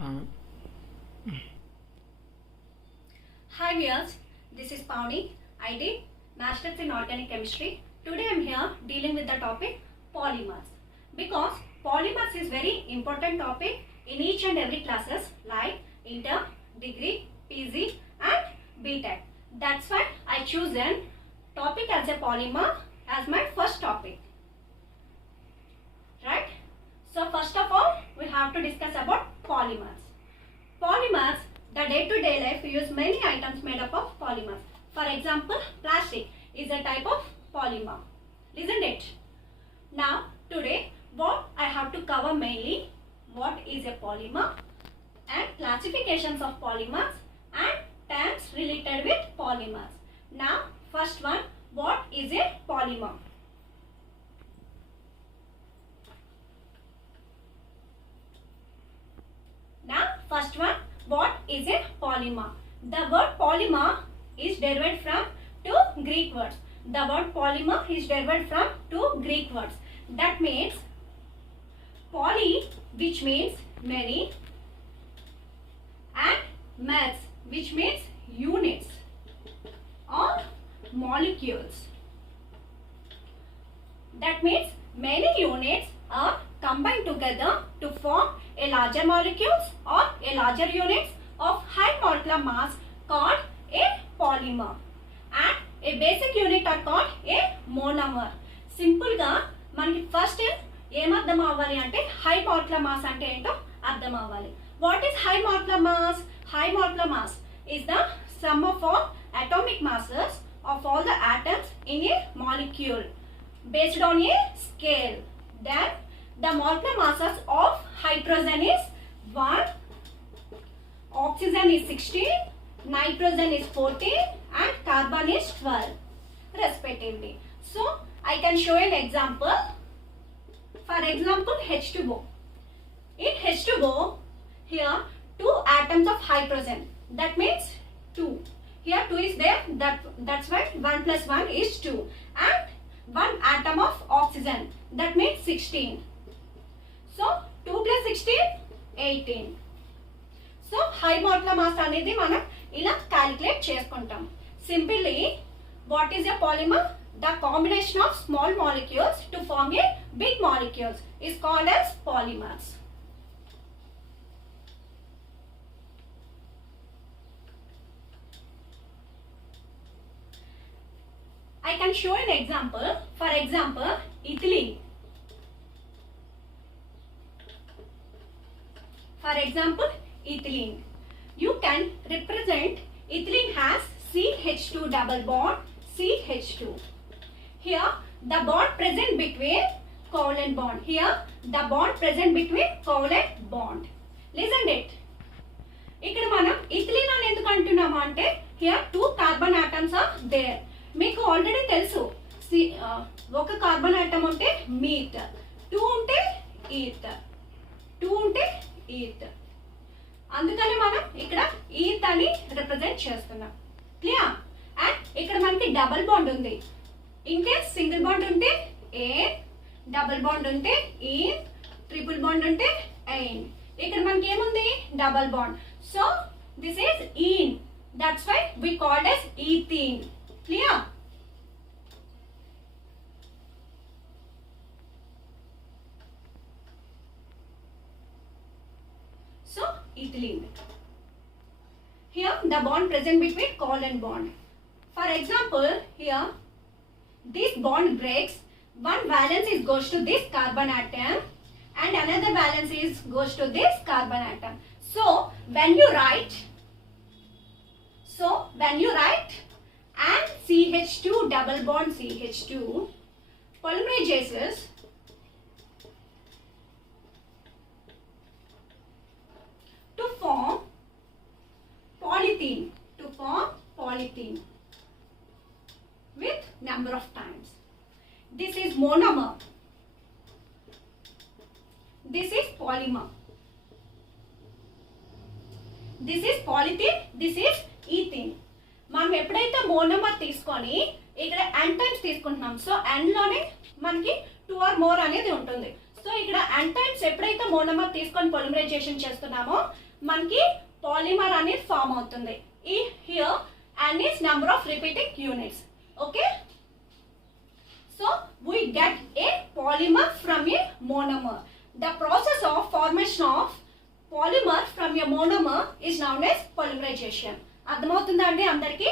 Um, Hi viewers, this is Pavni, ID, Masters in Organic Chemistry. Today I am here dealing with the topic polymers. Because polymers is very important topic in each and every classes like inter, degree, PG and BTech. That's why I choose an topic as a polymer as my first topic. Right? So first of all, we have to discuss about polymers. Polymers, the day-to-day life we use many items made up of polymers. For example, plastic is a type of polymer, isn't it? Now, today, what I have to cover mainly, what is a polymer and classifications of polymers and terms related with polymers. Now, first one, what is a polymer? Now, first one, what is a polymer? The word polymer is derived from two Greek words. The word polymer is derived from two Greek words. That means poly, which means many, and mers, which means units or molecules. That means many units are combined together to form a larger molecules or a larger units of high molecular mass called a polymer, and a basic unit are called a monomer. Simple గా మనకి first ఏం అర్థం అవ్వాలి అంటే high molecular mass అంటే ఏంటో అర్థం అవ్వాలి. What is high molecular mass? High molecular mass is the sum of all atomic masses of all the atoms in a molecule based on a scale. Then the molecular masses of hydrogen is 1, oxygen is 16, nitrogen is 14 and carbon is 12 respectively. So I can show an example. For example, H2O. In H2O, here two atoms of hydrogen. That means 2. Here 2 is there. That's why 1 plus 1 is 2. And 1 atom of oxygen. That means 16. So 2 plus 16, 18. So high molecular mass అనేది మనం ఇలా calculate చేసుకుంటాం. Simply, what is a polymer? The combination of small molecules to form a big molecules is called as polymers. I can show an example. For example, ethylene. For example, ethylene. You can represent ethylene has CH2 double bond, CH2. Here, the bond present between covalent bond. Here, the bond present between covalent bond. Listen it. ఇక్కడ మనం ethylene అని ఎందుకు అంటున్నాము అంటే here two carbon atoms are there. మీకు already తెలుసు ఒక carbon atom ఉంటే మీట్, 2 ఉంటే ఈత్, 2 ఉంటే ఈత్. అందుకని మనం ఇక్కడ ఈత్ అని రిప్రజెంట్ చేస్తున్నాం. క్లియర్? అండ్ ఇక్కడ మనకి డబుల్ బాండ్ ఉంది. ఇన్ కేస్ సింగిల్ బాండ్ ఉంటే ఏ, డబుల్ బాండ్ ఉంటే ఈ, ట్రిపుల్ బాండ్ ఉంటే ఎయిన్. ఇక్కడ మనకి ఏముంది? Double bond. So this is ene. That's why we called as ethene. Clear? So ethylene. Here the bond present between covalent bond. For example, here this bond breaks. One valence is goes to this carbon atom and another valence is goes to this carbon atom. So when you write and CH2 double bond CH2 polymerases to form polythene with number of times. This is monomer. This is polymer. This is polythene. This is ethene. మనం ఎప్పుడైతే monomer తీసుకొని ఇక్కడ n times తీసుకుంటున్నాం, so n లోనే మనకి 2 or more అనేది ఉంటుంది. So ఇక్కడ n టైమ్స్ ఎప్పుడైతే మోనోమర్ తీసుకొని పొలిమరైజేషన్ చేస్తున్నామో మనకి పాలిమర్ అనేది ఫామ్ అవుతుంది. ఈ here n is number of repeating units. Okay, so we get a polymer from a monomer. The process of formation of polymer from a monomer is known as polymerization. అర్థమవుతుందా అండి అందరికి?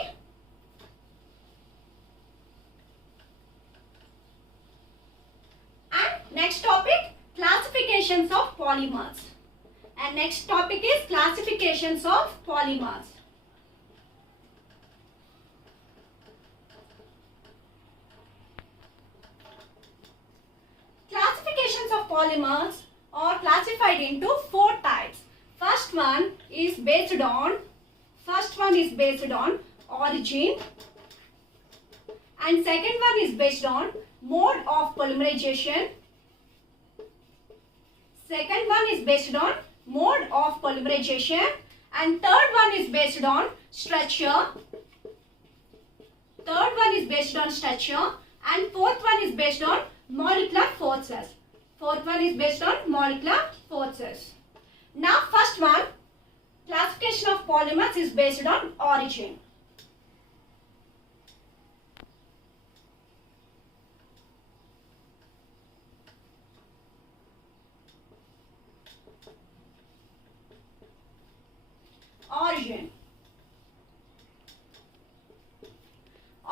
And next topic, classifications of polymers. And next topic is classifications of polymers. Classifications of polymers are classified into 4 types. First one is based on origin, and second one is based on mode of polymerization. Second one is based on mode of polymerization, and third one is based on structure. Third one is based on structure, and fourth one is based on molecular forces. Fourth one is based on molecular forces. Now first one, classification of polymers is based on origin.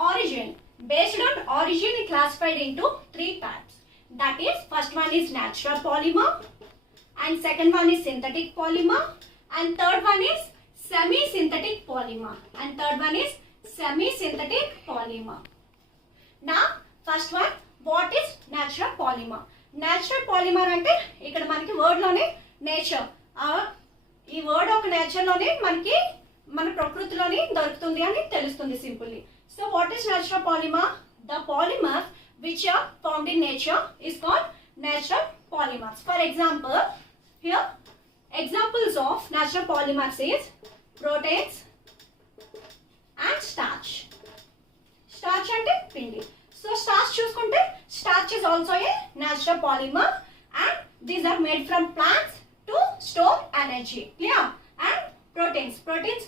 Origin. Based on origin is classified into 3 types. That is, first one is natural polymer, and second one is synthetic polymer, and third one is semi-synthetic polymer. Now first one, what is natural polymer? Natural polymer అంటే ఇక్కడ మనకి word లోనే nature, ఈ word ఒక nature లోనే మనకి మన ప్రకృతిలోనే దొరుకుతుంది అని తెలుస్తుంది simply. So what is natural polymer? The polymers which are found in nature is called natural polymers. For example, here examples of natural polymers is proteins and starch. Starch ante pindi. So starch చూసుకుంటే starch is also a natural polymer, and these are made from plants to store energy. Clear? And proteins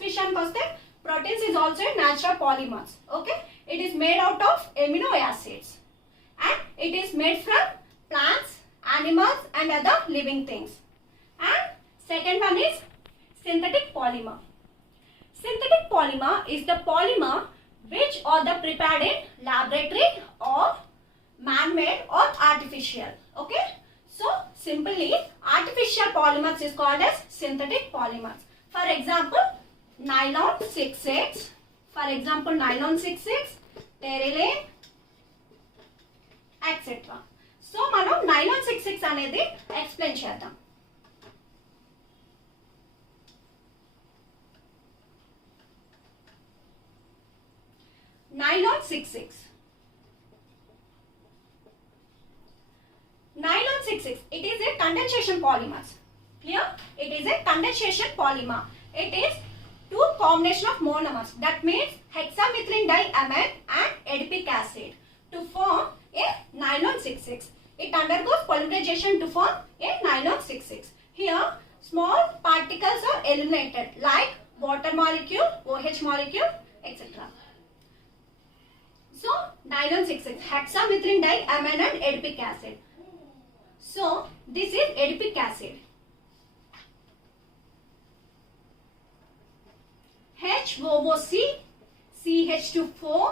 విషయానికి వస్తే proteins is also a natural polymers. Okay, it is made out of amino acids, and it is made from plants, animals and other living things. And second one is synthetic polymer. Synthetic polymer is the polymer which are the prepared in laboratory or man-made or artificial. Okay, so simply artificial polymers is called as synthetic polymers. For example, nylon 6,6, terylene, etc. So మనం nylon 6,6 అనేది explain చేద్దాం. Nylon 6,6, it is a condensation polymer. Clear? It is a condensation polymer. It is 2 combination of monomers, that means hexamethylene diamine and adipic acid to form a nylon 6,6. It undergoes polymerization to form a nylon 6,6. Here small particles are eliminated like water molecule, OH molecule, etc. So nylon 6,6, hexamethylene diamine and adipic acid. So this is adipic acid. HOOC, CH2,4,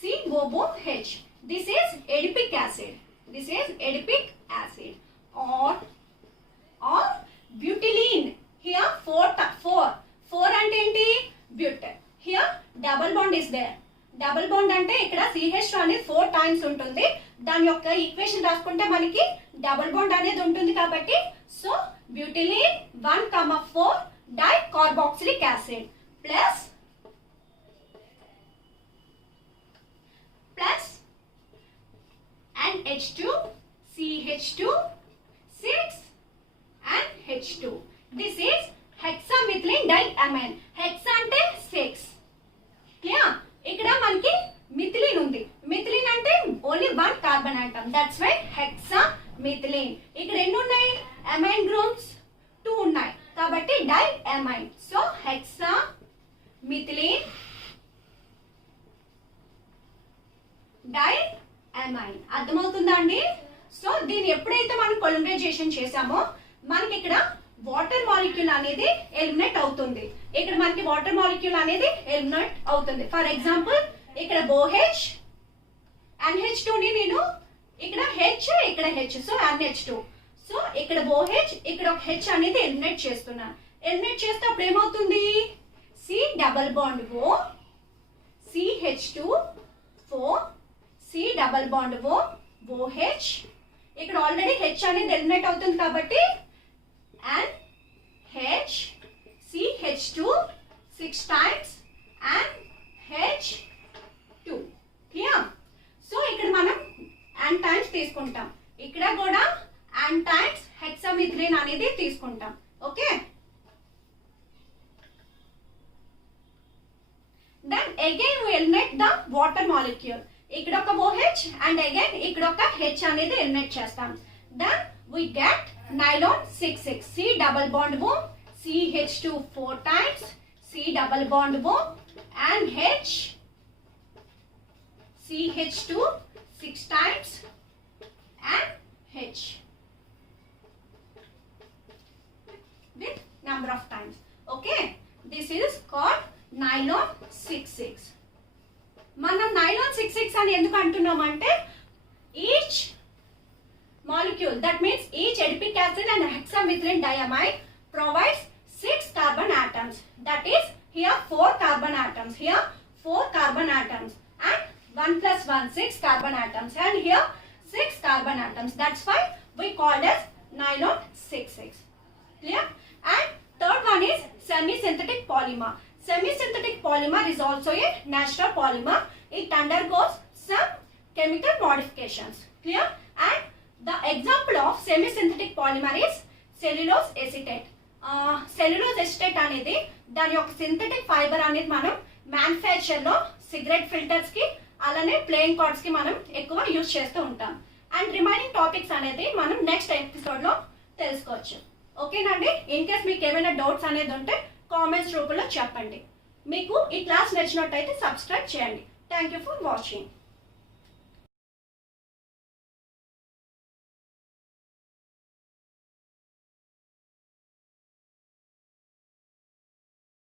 COOH. This is adipic acid. Or butylene. Here 4 అంటే ఏంటి? Butyl. Here double bond is there. Double bond అంటే ఇక్కడ CH2 అనేది 4 times ఉంటుంది. దాని యొక్క equation రాసుకుంటే మనకి డబుల్ బాండ్ అనేది ఉంటుంది కాబట్టి so butylene 1,4 dicarboxylic acid plus and H2, CH2, 6 and H2. This is hexamethylene diamine. Hexa అంటే 6. క్లియర్? ఇక్కడ మనకి మిథిలిన్ ఉంది. మిథిలిన్ అంటే only 1 carbon atom, that's why hexamethylene. ఇక్కడ ఎన్ని ఉన్నాయి? అమైన్ గ్రూప్స్ 2 ఉన్నాయి కాబట్టి diamine. So hexamethylene diamine. అర్థమవుతుందా అండి? సో దీన్ని ఎప్పుడైతే మనం పొలిమరైజేషన్ చేసామో మనకి ఇక్కడ వాటర్ మాలిక్యూల్ అనేది ఎలిమినేట్ అవుతుంది. ఇక్కడ మనకి వాటర్ మాలిక్యూల్ అనేది ఎలిమినేట్ అవుతుంది. ఫర్ ఎగ్జాంపుల్ ఇక్కడ OH NH2 ని నేను ఇక్కడ H ఇక్కడ H, సో NH2. సో ఇక్కడ OH ఇక్కడ ఒక H అనేది ఎలిమినేట్ చేస్తున్నాను. ఎలిమినేట్ చేస్తే అప్పుడు ఏమవుతుంది? C double bond O CH2 4 C double bond O OH. ఇక్కడ ఆల్రెడీ H అనేది ఎలిమినేట్ అవుతుంది కాబట్టి NH CH2 6 times NH2. Clear? So ఇక్కడ మనం n టైమ్స్ తీసుకుంటాం, ఇక్కడ కూడా n టైమ్స్ హెక్సామిథిలిన్ అనేది తీసుకుంటాం. Okay, then again we eliminate the water molecule. ఇక్కడ ఒక OH అండ్ అగైన్ ఇక్కడ ఒక H అనేది ఎలిమినేట్ చేస్తాం. Then we get nylon 6 C double bond O CH2 4 times C double bond O and H CH2 6 times and H with number of times. Okay, this is called nylon 6,6. మనం nylon 6,6 అని ఎందుకు అంటున్నామంటే each molecule, that means each adipic acid and hexamethylene diamide provides 6 carbon atoms. That is here 4 carbon atoms, here 4 carbon atoms, and 1 plus 1 6 carbon atoms, and here 6 carbon atoms. That's why we called as nylon 6,6. Clear? And third one is semi-synthetic polymer. Semi-synthetic polymer is also a natural polymer. It undergoes some chemical modifications. Clear? And the example of semi-synthetic polymer is cellulose acetate. Cellulose acetate అనేది దాని యొక్క synthetic fibre అనేది మనం manufacture లో cigarette filters కి అలానే playing cards కి మనం ఎక్కువ యూజ్ చేస్తూ ఉంటాం. అండ్ రిమైనింగ్ టాపిక్స్ అనేది మనం నెక్స్ట్ ఎపిసోడ్ లో తెలుసుకోవచ్చు. ఓకేనండి? ఇన్ కేస్ మీకు ఏమైనా డౌట్స్ అనేది ఉంటే కామెంట్స్ రూపంలో చెప్పండి. మీకు ఈ క్లాస్ నచ్చినట్టయితే సబ్స్క్రైబ్ చేయండి. Thank you for watching.